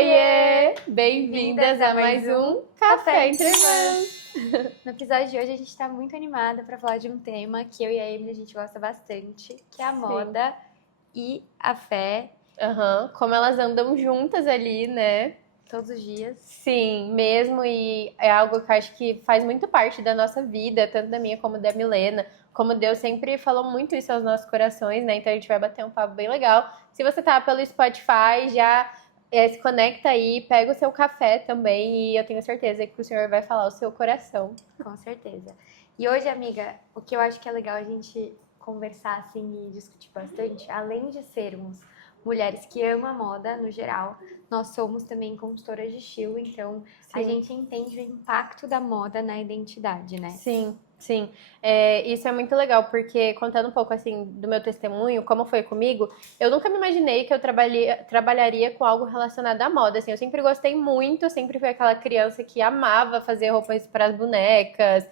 Oiê! Bem-vindas a mais um Café Entre Irmãs! No episódio de hoje a gente tá muito animada para falar de um tema que eu e a Emily a gente gosta bastante, que é a moda e a fé. Como elas andam juntas ali, né? Todos os dias. Sim, mesmo, e é algo que eu acho que faz muito parte da nossa vida, tanto da minha como da Milena. Como Deus sempre falou muito isso aos nossos corações, né? Então a gente vai bater um papo bem legal. Se você tá pelo Spotify, já se conecta aí, pega o seu café também e eu tenho certeza que o Senhor vai falar o seu coração. Com certeza. E hoje, amiga, o que eu acho que é legal a gente conversar assim e discutir bastante, além de sermos mulheres que amam a moda no geral, nós somos também consultoras de estilo, então a gente entende o impacto da moda na identidade, né? Sim. Isso é muito legal, porque contando um pouco assim do meu testemunho, como foi comigo, eu nunca me imaginei que eu trabalharia com algo relacionado à moda. Assim, eu sempre gostei muito, sempre fui aquela criança que amava fazer roupas para as bonecas,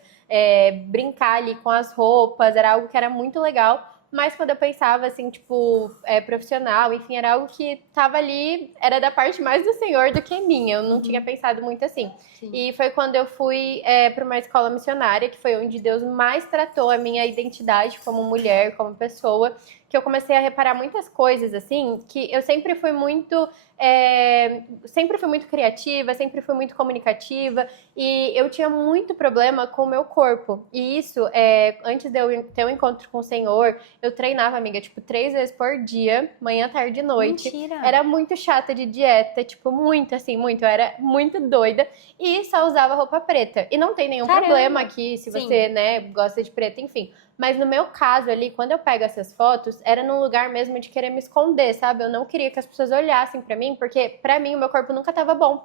brincar ali com as roupas, era algo que era muito legal. Mas quando eu pensava, assim, tipo, profissional, enfim, era algo que tava ali, era da parte mais do Senhor do que minha. Eu não tinha pensado muito assim. Sim. E foi quando eu fui para uma escola missionária, que foi onde Deus mais tratou a minha identidade como mulher, como pessoa, que eu comecei a reparar muitas coisas, assim, que eu sempre fui muito criativa, sempre fui muito comunicativa, e eu tinha muito problema com o meu corpo. E isso, antes de eu ter um encontro com o Senhor, eu treinava, amiga, tipo, 3 vezes por dia, manhã, tarde e noite. Mentira! Era muito chata de dieta, tipo, muito, assim, muito. Eu era muito doida e só usava roupa preta. E não tem nenhum problema aqui, se você, né, gosta de preto, enfim. Mas no meu caso ali, quando eu pego essas fotos, era num lugar mesmo de querer me esconder, sabe? Eu não queria que as pessoas olhassem pra mim, porque pra mim o meu corpo nunca tava bom.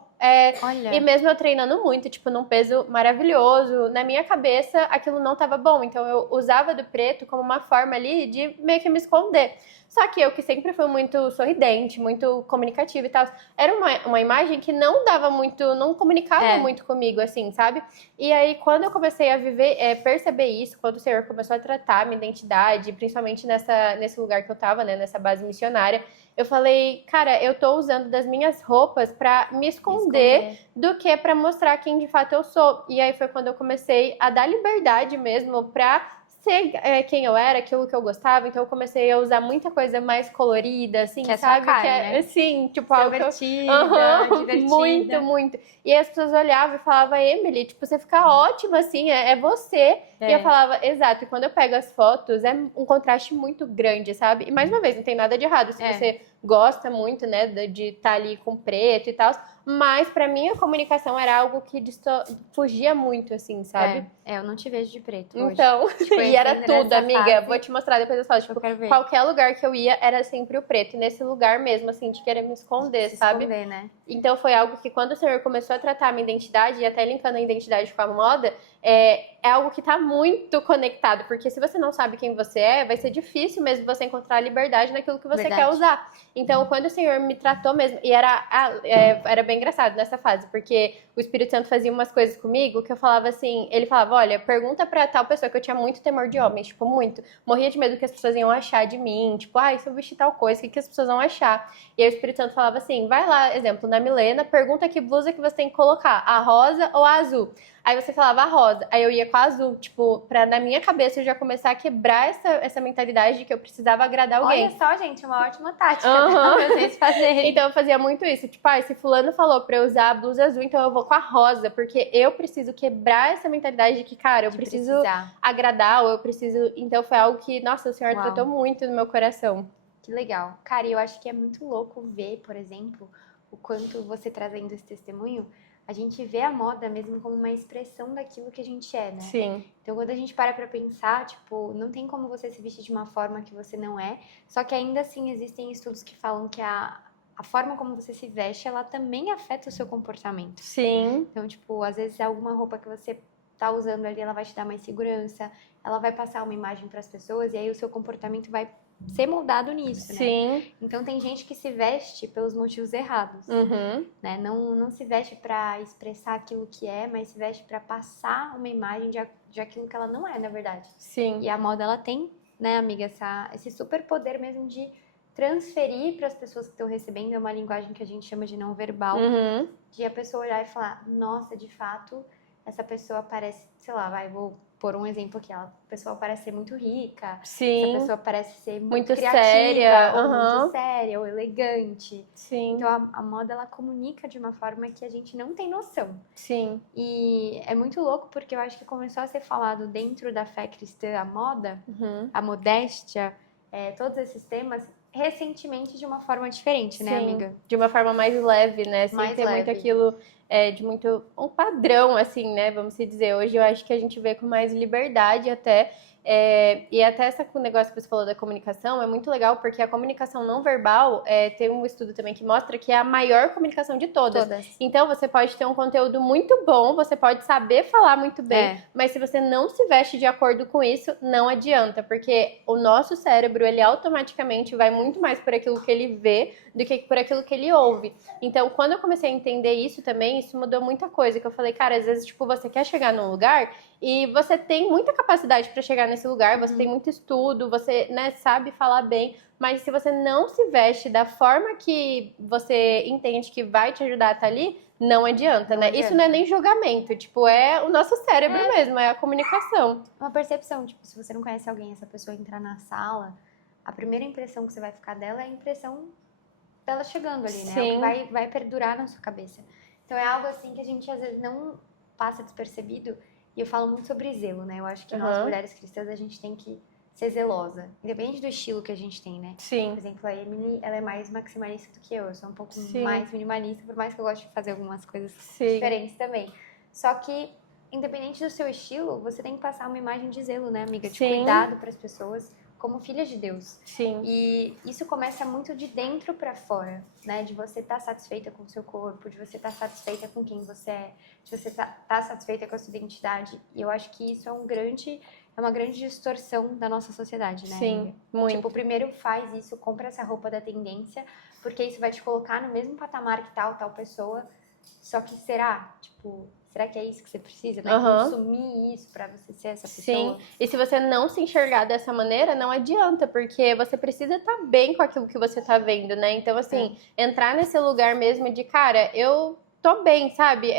Olha. E mesmo eu treinando muito, tipo, num peso maravilhoso, na minha cabeça aquilo não tava bom. Então eu usava do preto como uma forma ali de meio que me esconder. Só que eu, que sempre fui muito sorridente, muito comunicativa e tal, era uma imagem que não dava muito, não comunicava muito comigo, assim, sabe? E aí, quando eu comecei a viver, perceber isso, quando o Senhor começou a tratar a minha identidade, principalmente nesse lugar que eu tava, né, nessa base missionária, eu falei, cara, eu tô usando das minhas roupas pra me esconder do que pra mostrar quem de fato eu sou. E aí foi quando eu comecei a dar liberdade mesmo pra ser quem eu era, aquilo que eu gostava. Então eu comecei a usar muita coisa mais colorida, assim, que é sabe? Sua cara, né? Assim, tipo, algo divertida. Muito. E as pessoas olhavam e falavam, Emily, tipo, você fica ótima, assim, é você. E eu falava, exato. E quando eu pego as fotos, é um contraste muito grande, sabe? E mais uma vez, não tem nada de errado. Se você gosta muito, né, de estar ali com preto e tal. Mas pra mim a comunicação era algo que fugia muito, assim, sabe? Eu não te vejo de preto hoje. Então, e era tudo, amiga. Fase, vou te mostrar depois das fotos. Tipo, qualquer lugar que eu ia era sempre o preto. E nesse lugar mesmo, assim, de querer me esconder, sabe? Esconder, né? Então foi algo que quando o Senhor começou a tratar a minha identidade, e até linkando a identidade com a moda, é algo que tá muito conectado. Porque se você não sabe quem você é, vai ser difícil mesmo você encontrar liberdade naquilo que você quer usar. Então, quando o Senhor me tratou mesmo, e era bem engraçado nessa fase, porque o Espírito Santo fazia umas coisas comigo que eu falava assim, ele falava, olha, pergunta pra tal pessoa, que eu tinha muito temor de homens, tipo, muito. Morria de medo do que as pessoas iam achar de mim, tipo, se eu vestir tal coisa, o que as pessoas vão achar? E aí o Espírito Santo falava assim, vai lá, exemplo, na Milena, pergunta que blusa que você tem que colocar, a rosa ou a azul? Aí você falava a rosa, aí eu ia com a azul, tipo, pra na minha cabeça eu já começar a quebrar essa mentalidade de que eu precisava agradar alguém. Olha só, gente, uma ótima tática pra vocês fazerem. Então eu fazia muito isso, tipo, se fulano falou pra eu usar a blusa azul, então eu vou com a rosa, porque eu preciso quebrar essa mentalidade de que, cara, eu preciso agradar, ou eu preciso... Então foi algo que, nossa, o Senhor tratou muito no meu coração. Que legal. Cara, eu acho que é muito louco ver, por exemplo, o quanto você trazendo esse testemunho, a gente vê a moda mesmo como uma expressão daquilo que a gente é, né? Sim. Então, quando a gente para pra pensar, tipo, não tem como você se vestir de uma forma que você não é, só que ainda assim existem estudos que falam que a forma como você se veste, ela também afeta o seu comportamento. Sim. Então, tipo, às vezes alguma roupa que você tá usando ali, ela vai te dar mais segurança, ela vai passar uma imagem para as pessoas e aí o seu comportamento vai ser moldado nisso, né? Então tem gente que se veste pelos motivos errados, né? Não se veste para expressar aquilo que é, mas se veste para passar uma imagem de aquilo que ela não é, na verdade. Sim. E a moda, ela tem, né, amiga, esse super poder mesmo de transferir para as pessoas que estão recebendo é uma linguagem que a gente chama de não verbal, de a pessoa olhar e falar, nossa, de fato, essa pessoa parece, sei lá, vou pôr um exemplo aqui, a pessoa parece ser muito rica, Sim. essa pessoa parece ser muito criativa, séria, ou muito séria, ou elegante. Sim. Então a moda, ela comunica de uma forma que a gente não tem noção. Sim. E é muito louco porque eu acho que começou a ser falado dentro da fé cristã, a moda, a modéstia, todos esses temas, recentemente de uma forma diferente, né, amiga? De uma forma mais leve, né? Sem Mais ter leve. muito aquilo de muito um padrão, assim, né? Vamos se dizer. Hoje eu acho que a gente vê com mais liberdade até. E até o negócio que você falou da comunicação é muito legal, porque a comunicação não verbal tem um estudo também que mostra que é a maior comunicação de todas. Então você pode ter um conteúdo muito bom, você pode saber falar muito bem, mas se você não se veste de acordo com isso, não adianta, porque o nosso cérebro, ele automaticamente vai muito mais por aquilo que ele vê do que por aquilo que ele ouve. Então, quando eu comecei a entender isso também, isso mudou muita coisa, que eu falei, cara, às vezes, tipo, você quer chegar num lugar e você tem muita capacidade para chegar nesse lugar, você tem muito estudo, você, né, sabe falar bem, mas se você não se veste da forma que você entende que vai te ajudar a estar ali, não adianta, né? Isso não é nem julgamento, tipo, é o nosso cérebro mesmo, é a comunicação. Uma percepção, tipo, se você não conhece alguém, essa pessoa entrar na sala, a primeira impressão que você vai ficar dela é a impressão dela chegando ali, né? É o que vai perdurar na sua cabeça. Então é algo assim que a gente às vezes não passa despercebido. E eu falo muito sobre zelo, né? Eu acho que nós, mulheres cristãs, a gente tem que ser zelosa. Independente do estilo que a gente tem, né? Sim. Por exemplo, a Emily, ela é mais maximalista do que eu. Eu sou um pouco mais minimalista, por mais que eu goste de fazer algumas coisas diferentes também. Só que, independente do seu estilo, você tem que passar uma imagem de zelo, né, amiga? De cuidado para as pessoas, como filha de Deus. Sim. E isso começa muito de dentro para fora, né? De você estar satisfeita com o seu corpo, de você estar satisfeita com quem você é, de você estar satisfeita com a sua identidade. E eu acho que isso é uma grande distorção da nossa sociedade, né? Sim, amiga? muito. Tipo, primeiro faz isso, compra essa roupa da tendência, porque isso vai te colocar no mesmo patamar que tal pessoa. Só que será que é isso que você precisa, né? Consumir isso pra você ser essa pessoa? Sim, e se você não se enxergar dessa maneira, não adianta, porque você precisa estar bem com aquilo que você tá vendo, né? Então, assim, entrar nesse lugar mesmo de, cara, eu tô bem, sabe?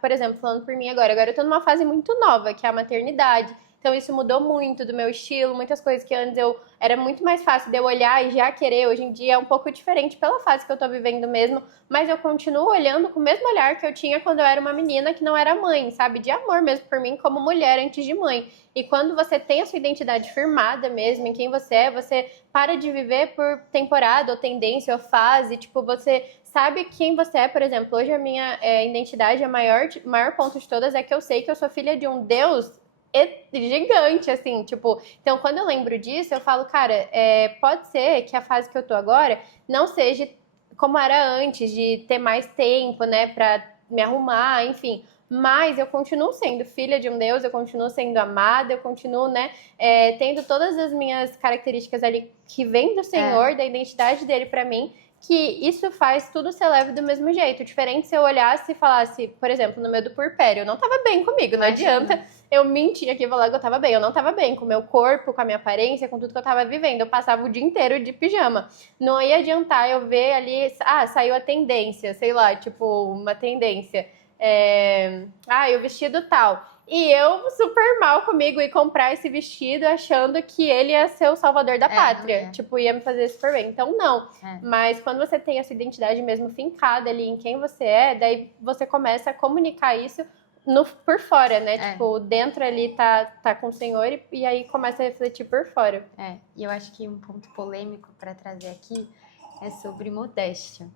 Por exemplo, falando por mim agora eu tô numa fase muito nova, que é a maternidade. Então isso mudou muito do meu estilo, muitas coisas que antes era muito mais fácil de eu olhar e já querer, hoje em dia é um pouco diferente pela fase que eu tô vivendo mesmo, mas eu continuo olhando com o mesmo olhar que eu tinha quando eu era uma menina que não era mãe, sabe? De amor mesmo por mim como mulher antes de mãe. E quando você tem a sua identidade firmada mesmo em quem você para de viver por temporada ou tendência ou fase, tipo, você sabe quem você é. Por exemplo, hoje a minha identidade, maior ponto de todas é que eu sei que eu sou filha de um Deus gigante, assim, tipo, então quando eu lembro disso, eu falo, cara, pode ser que a fase que eu tô agora não seja como era antes, de ter mais tempo, né, pra me arrumar, enfim, mas eu continuo sendo filha de um Deus, eu continuo sendo amada, eu continuo, né, tendo todas as minhas características ali que vêm do Senhor, da identidade dele pra mim, que isso faz tudo ser leve do mesmo jeito. Diferente se eu olhasse e falasse, por exemplo, no meio do puerpério, eu não tava bem comigo, não adianta eu mentir aqui e falar que eu tava bem. Eu não tava bem com o meu corpo, com a minha aparência, com tudo que eu tava vivendo. Eu passava o dia inteiro de pijama. Não ia adiantar eu ver ali, saiu a tendência, sei lá, tipo, uma tendência. O vestido tal. E eu, super mal comigo, ia comprar esse vestido achando que ele ia ser o salvador da pátria. Tipo, ia me fazer super bem. Então, não. Mas quando você tem essa identidade mesmo fincada ali em quem você é, daí você começa a comunicar isso por fora, né? Tipo, dentro ali tá com o Senhor e aí começa a refletir por fora. E eu acho que um ponto polêmico para trazer aqui é sobre modéstia.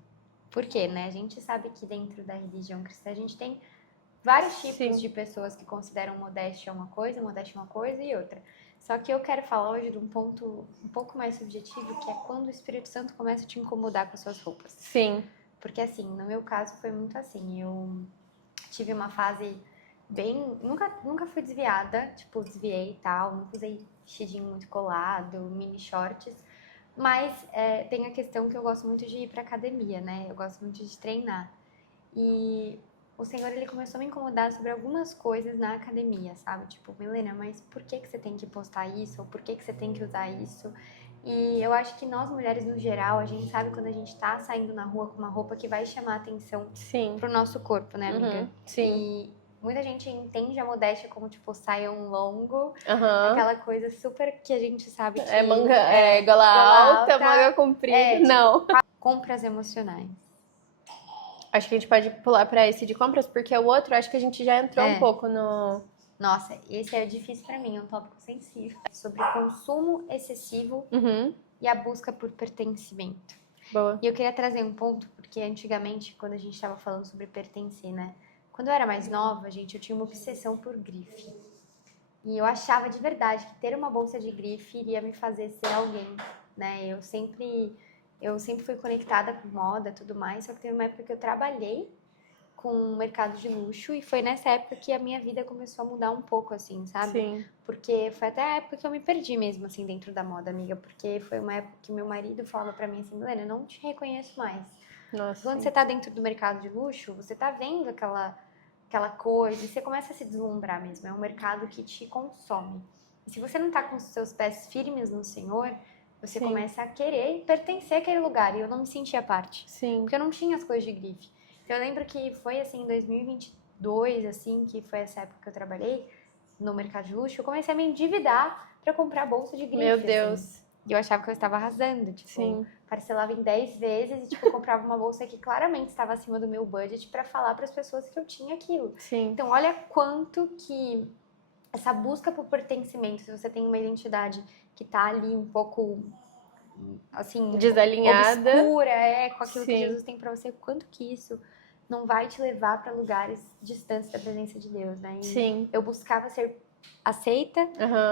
Por quê, né? A gente sabe que dentro da religião cristã a gente tem vários tipos de pessoas que consideram modéstia uma coisa e outra. Só que eu quero falar hoje de um ponto um pouco mais subjetivo, que é quando o Espírito Santo começa a te incomodar com as suas roupas. Sim. Porque assim, no meu caso foi muito assim, eu tive uma fase bem... Nunca fui desviada, tipo, desviei e tal, nunca usei vestidinho muito colado, mini shorts, mas tem a questão que eu gosto muito de ir pra academia, né? Eu gosto muito de treinar. E o Senhor, ele começou a me incomodar sobre algumas coisas na academia, sabe? Tipo, Milena, mas por que você tem que postar isso? Ou por que você tem que usar isso? E eu acho que nós mulheres, no geral, a gente sabe quando a gente tá saindo na rua com uma roupa que vai chamar atenção pro nosso corpo, né, amiga? Sim. E muita gente entende a modéstia como, tipo, saião longo, aquela coisa super que a gente sabe que... gola alta, manga comprida. Não. Compras emocionais. Acho que a gente pode pular pra esse de compras, porque o outro, acho que a gente já entrou um pouco no... Nossa, esse é difícil pra mim, é um tópico sensível. Sobre consumo excessivo e a busca por pertencimento. Boa. E eu queria trazer um ponto, porque antigamente, quando a gente tava falando sobre pertencer, né? Quando eu era mais nova, gente, eu tinha uma obsessão por grife. E eu achava de verdade que ter uma bolsa de grife iria me fazer ser alguém, né? Eu sempre fui conectada com moda e tudo mais, só que teve uma época que eu trabalhei com o mercado de luxo e foi nessa época que a minha vida começou a mudar um pouco, assim, sabe? Sim. Porque foi até a época que eu me perdi mesmo, assim, dentro da moda, amiga, porque foi uma época que meu marido falava pra mim assim, Milena, eu não te reconheço mais. Nossa, quando você tá dentro do mercado de luxo, você tá vendo aquela coisa e você começa a se deslumbrar mesmo, é um mercado que te consome. E se você não tá com os seus pés firmes no Senhor, você começa a querer pertencer àquele lugar, e eu não me sentia parte. Sim. Porque eu não tinha as coisas de grife. Eu lembro que foi assim, em 2022, assim, que foi essa época que eu trabalhei no mercado de luxo, eu comecei a me endividar pra comprar bolsa de grife. Meu Deus. Assim. E eu achava que eu estava arrasando, tipo, parcelava em 10 vezes e, tipo, comprava uma bolsa que claramente estava acima do meu budget pra falar pras pessoas que eu tinha aquilo. Sim. Então, olha quanto que essa busca por pertencimento, se você tem uma identidade que tá ali um pouco... assim, desalinhada, obscura, com aquilo que Jesus tem pra você, quanto que isso não vai te levar pra lugares distantes da presença de Deus, né? E eu buscava ser aceita,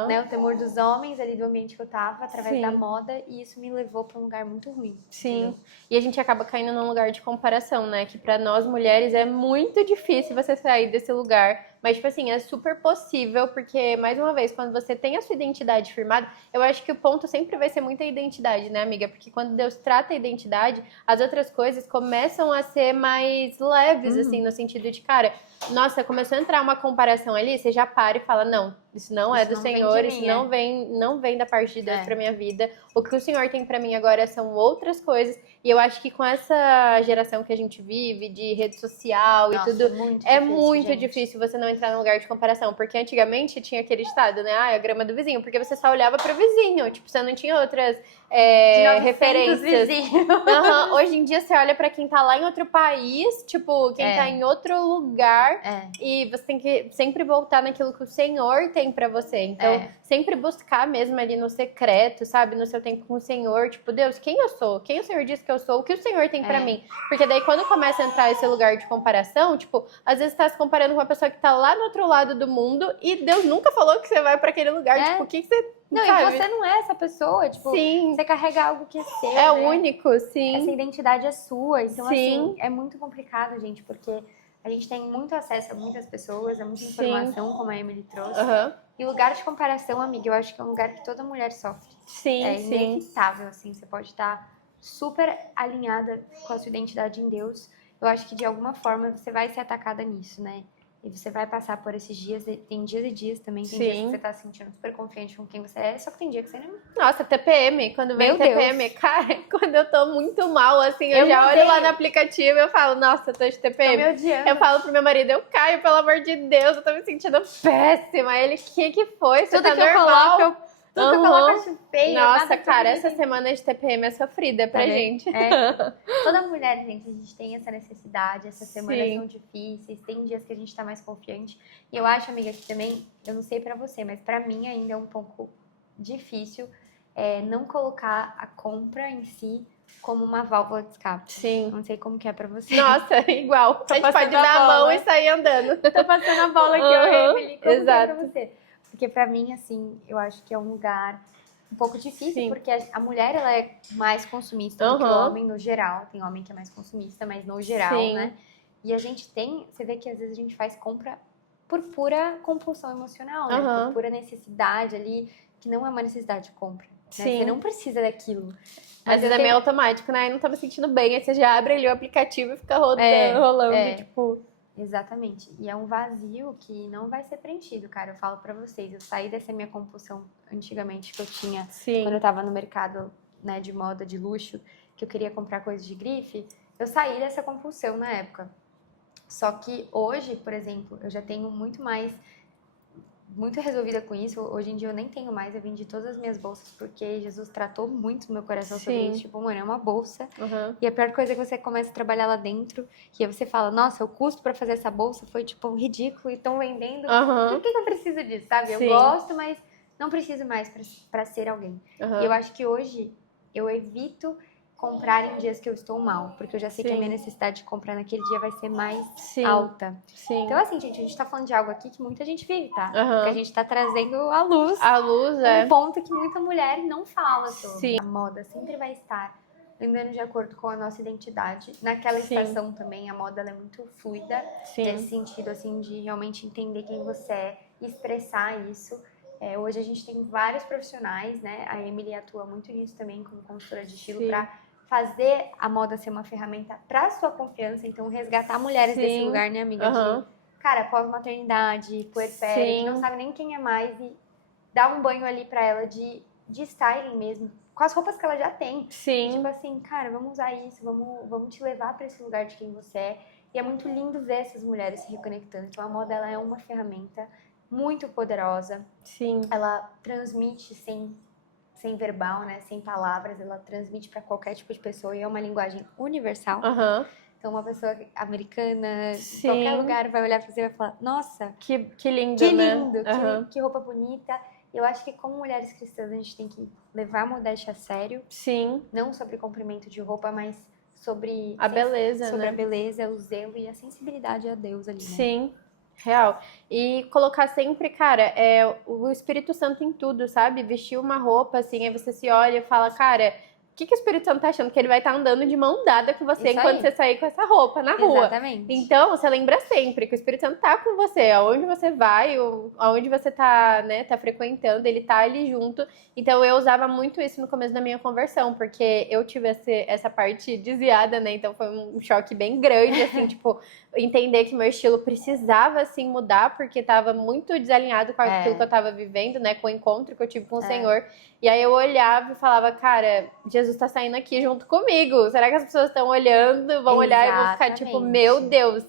né? O temor dos homens ali do ambiente que eu tava, através da moda, e isso me levou pra um lugar muito ruim. Sim. Entendeu? E a gente acaba caindo num lugar de comparação, né? Que pra nós mulheres é muito difícil você sair desse lugar. Mas, tipo assim, é super possível, porque, mais uma vez, quando você tem a sua identidade firmada, eu acho que o ponto sempre vai ser muito a identidade, né, amiga? Porque quando Deus trata a identidade, as outras coisas começam a ser mais leves, assim, no sentido de, cara, nossa, começou a entrar uma comparação ali, você já para e fala, não, isso não é do Senhor, isso não vem da parte de Deus pra minha vida. O que o Senhor tem pra mim agora são outras coisas. E eu acho que com essa geração que a gente vive, de rede social e tudo, é muito difícil você não entrar num lugar de comparação. Porque antigamente tinha aquele ditado, né? Ah, a grama do vizinho. Porque você só olhava pro vizinho. Tipo, você não tinha outras referências. Hoje em dia você olha pra quem tá lá em outro país, tipo, quem tá em outro lugar. E você tem que sempre voltar naquilo que o Senhor tem pra você. Então, sempre buscar mesmo ali no secreto, sabe? No seu tempo com o Senhor. Tipo, Deus, quem eu sou? Quem o Senhor diz que eu sou? O que o Senhor tem pra mim? Porque daí quando começa a entrar esse lugar de comparação, tipo, às vezes você tá se comparando com uma pessoa que tá lá no outro lado do mundo e Deus nunca falou que você vai pra aquele lugar. Tipo, o que você... Não, sabe? E você não é essa pessoa, tipo, você carrega algo que é seu, é único, sim. Essa identidade é sua, então assim, é muito complicado, gente, porque a gente tem muito acesso a muitas pessoas, a muita informação, como a Emily trouxe. E o lugar de comparação, amiga, eu acho que é um lugar que toda mulher sofre. É inevitável, assim, você pode estar super alinhada com a sua identidade em Deus. Eu acho que de alguma forma você vai ser atacada nisso, né? E você vai passar por esses dias, tem dias e dias também, tem dias que você tá se sentindo super confiante com quem você é, só que tem dia que você não... Nossa, TPM, quando vem TPM, cara, quando eu tô muito mal, assim, eu já olho lá no aplicativo e eu falo, nossa, eu tô de TPM. Tô me odiando. Eu falo pro meu marido, eu caio, pelo amor de Deus, eu tô me sentindo péssima. Ele, que foi? Você tá normal? Tudo que eu coloco acho feio. Nossa, cara, essa semana de TPM é sofrida pra gente. Toda mulher, gente, a gente tem essa necessidade, essas semanas são difíceis, tem dias que a gente tá mais confiante. E eu acho, amiga, que também, eu não sei pra você, mas pra mim ainda é um pouco difícil não colocar a compra em si como uma válvula de escape. Sim. Não sei como que é pra você. Nossa, igual. A gente pode dar a mão e sair andando. Tô passando a bola aqui, eu Emily, como que é pra você? Porque pra mim, assim, eu acho que é um lugar um pouco difícil, porque a mulher, ela é mais consumista do que o homem no geral. Tem homem que é mais consumista, mas no geral, né? E a gente você vê que às vezes a gente faz compra por pura compulsão emocional, né? Por pura necessidade ali, que não é uma necessidade de compra. Né? Você não precisa daquilo. Às vezes é meio automático, né? Aí não tô me sentindo bem, aí você já abre ali o aplicativo e fica rolando, tipo... Exatamente. E é um vazio que não vai ser preenchido, cara. Eu falo pra vocês, eu saí dessa minha compulsão antigamente que eu tinha quando eu tava no mercado, né, de moda, de luxo, que eu queria comprar coisas de grife. Eu saí dessa compulsão na época. Só que hoje, por exemplo, eu já tenho muito resolvida com isso. Hoje em dia eu nem tenho mais, eu vendi todas as minhas bolsas porque Jesus tratou muito no meu coração sobre isso. Tipo, mano, é uma bolsa. E a pior coisa é que você começa a trabalhar lá dentro e aí você fala, nossa, o custo pra fazer essa bolsa foi, tipo, ridículo e estão vendendo. Por que eu preciso disso, sabe? Eu gosto, mas não preciso mais pra ser alguém. E eu acho que hoje eu evito comprar em dias que eu estou mal, porque eu já sei que a minha necessidade de comprar naquele dia vai ser mais alta. Então, assim, gente, a gente tá falando de algo aqui que muita gente vive, tá? Porque a gente tá trazendo à luz um ponto que muita mulher não fala sobre. A moda sempre vai estar andando de acordo com a nossa identidade. Naquela estação também, a moda ela é muito fluida, nesse sentido, assim, de realmente entender quem você é e expressar isso. Hoje a gente tem vários profissionais, né? A Emily atua muito nisso também, como consultora de estilo, pra fazer a moda ser uma ferramenta para sua confiança, então resgatar mulheres desse lugar, né, amiga? De, cara, pós-maternidade, puerpério, que não sabe nem quem é mais e dar um banho ali para ela de styling mesmo, com as roupas que ela já tem. Tipo assim, cara, vamos usar isso, vamos te levar para esse lugar de quem você é. E é muito lindo ver essas mulheres se reconectando. Então a moda ela é uma ferramenta muito poderosa. Ela transmite sem verbal, né? Sem palavras, ela transmite para qualquer tipo de pessoa e é uma linguagem universal. Então, uma pessoa americana, em qualquer lugar, vai olhar pra você e vai falar, nossa, que lindo, que né? lindo, que roupa bonita. Eu acho que como mulheres cristãs, a gente tem que levar a modéstia a sério. Não sobre comprimento de roupa, mas sobre a beleza, sobre né? a beleza, o zelo e a sensibilidade a Deus ali, né? Real. E colocar sempre, cara, o Espírito Santo em tudo, sabe? Vestir uma roupa, assim, aí você se olha e fala, cara, o que o Espírito Santo tá achando? Que ele vai estar andando de mão dada com você enquanto você sair com essa roupa na rua. Exatamente. Então, você lembra sempre que o Espírito Santo tá com você, aonde você vai, aonde você tá, né, tá frequentando, ele tá ali junto. Então, eu usava muito isso no começo da minha conversão, porque eu tive essa parte desviada, né? Então, foi um choque bem grande, assim, tipo, entender que meu estilo precisava, assim, mudar, porque tava muito desalinhado com aquilo que eu tava vivendo, né? Com o encontro que eu tive com o Senhor. E aí eu olhava e falava, cara, Jesus tá saindo aqui junto comigo. Será que as pessoas estão olhando, vão olhar e vão ficar tipo, meu Deus,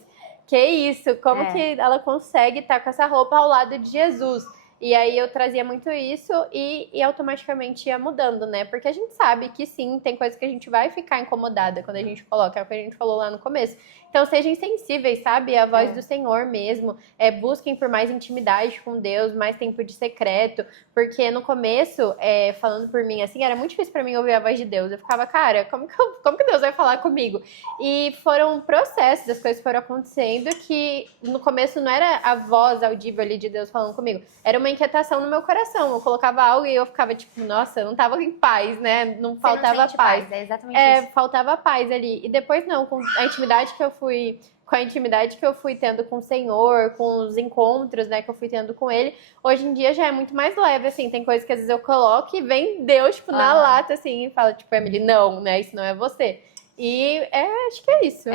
que isso? Como que ela consegue estar com essa roupa ao lado de Jesus? E aí eu trazia muito isso e automaticamente ia mudando, né? Porque a gente sabe que sim, tem coisas que a gente vai ficar incomodada quando a gente coloca, é o que a gente falou lá no começo. Então sejam sensíveis, sabe? A voz do Senhor mesmo. Busquem por mais intimidade com Deus, mais tempo de secreto. Porque no começo, falando por mim assim, era muito difícil pra mim ouvir a voz de Deus. Eu ficava, cara, como que Deus vai falar comigo? E foram processos, as coisas foram acontecendo que no começo não era a voz audível ali de Deus falando comigo. Era uma inquietação no meu coração. Eu colocava algo e eu ficava tipo, nossa, eu não tava em paz, né? Não faltava paz. É exatamente isso. Faltava paz ali. E depois não, com a intimidade que eu fui tendo com o Senhor, com os encontros, né, que eu fui tendo com Ele, hoje em dia já é muito mais leve, assim, tem coisas que às vezes eu coloco e vem Deus, tipo, na lata, assim, e fala, tipo, Emily, não, né, isso não é você. E acho que é isso.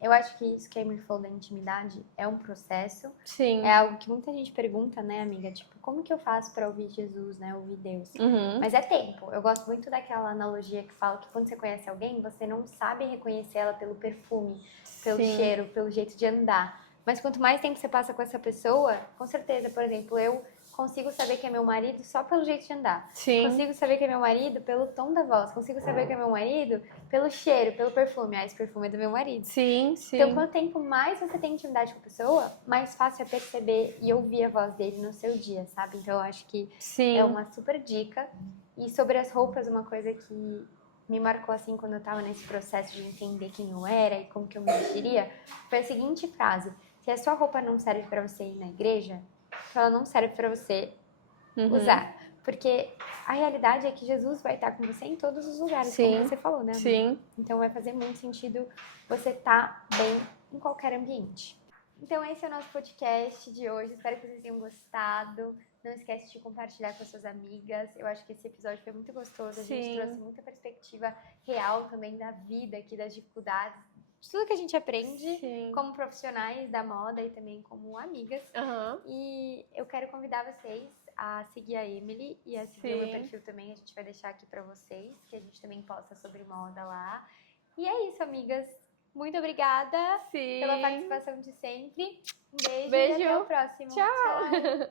Eu acho que isso que a Emily falou da intimidade é um processo. Sim. É algo que muita gente pergunta, né, amiga? Tipo, como que eu faço pra ouvir Jesus, né? Ouvir Deus. Mas é tempo. Eu gosto muito daquela analogia que fala que quando você conhece alguém, você não sabe reconhecer ela pelo perfume, pelo cheiro, pelo jeito de andar. Mas quanto mais tempo você passa com essa pessoa, com certeza, por exemplo, eu consigo saber que é meu marido só pelo jeito de andar. Consigo saber que é meu marido pelo tom da voz. Consigo saber que é meu marido pelo cheiro, pelo perfume. Esse perfume é do meu marido. Então, quanto tempo mais você tem intimidade com a pessoa, mais fácil é perceber e ouvir a voz dele no seu dia, sabe? Então, eu acho que é uma super dica. E sobre as roupas, uma coisa que me marcou, assim, quando eu tava nesse processo de entender quem eu era e como que eu me vestiria, foi a seguinte frase. Se a sua roupa não serve pra você ir na igreja, ela não serve pra você usar. Porque a realidade é que Jesus vai estar com você em todos os lugares, como você falou, né, amiga? Então vai fazer muito sentido você estar bem em qualquer ambiente. Então esse é o nosso podcast de hoje. Espero que vocês tenham gostado. Não esquece de compartilhar com as suas amigas. Eu acho que esse episódio foi muito gostoso. A gente trouxe muita perspectiva real também da vida aqui, das dificuldades de tudo que a gente aprende Sim. como profissionais da moda e também como amigas. Uhum. E eu quero convidar vocês a seguir a Emily e a seguir o meu perfil também. A gente vai deixar aqui pra vocês, que a gente também posta sobre moda lá. E é isso, amigas. Muito obrigada pela participação de sempre. Um beijo. E até o próximo. Tchau.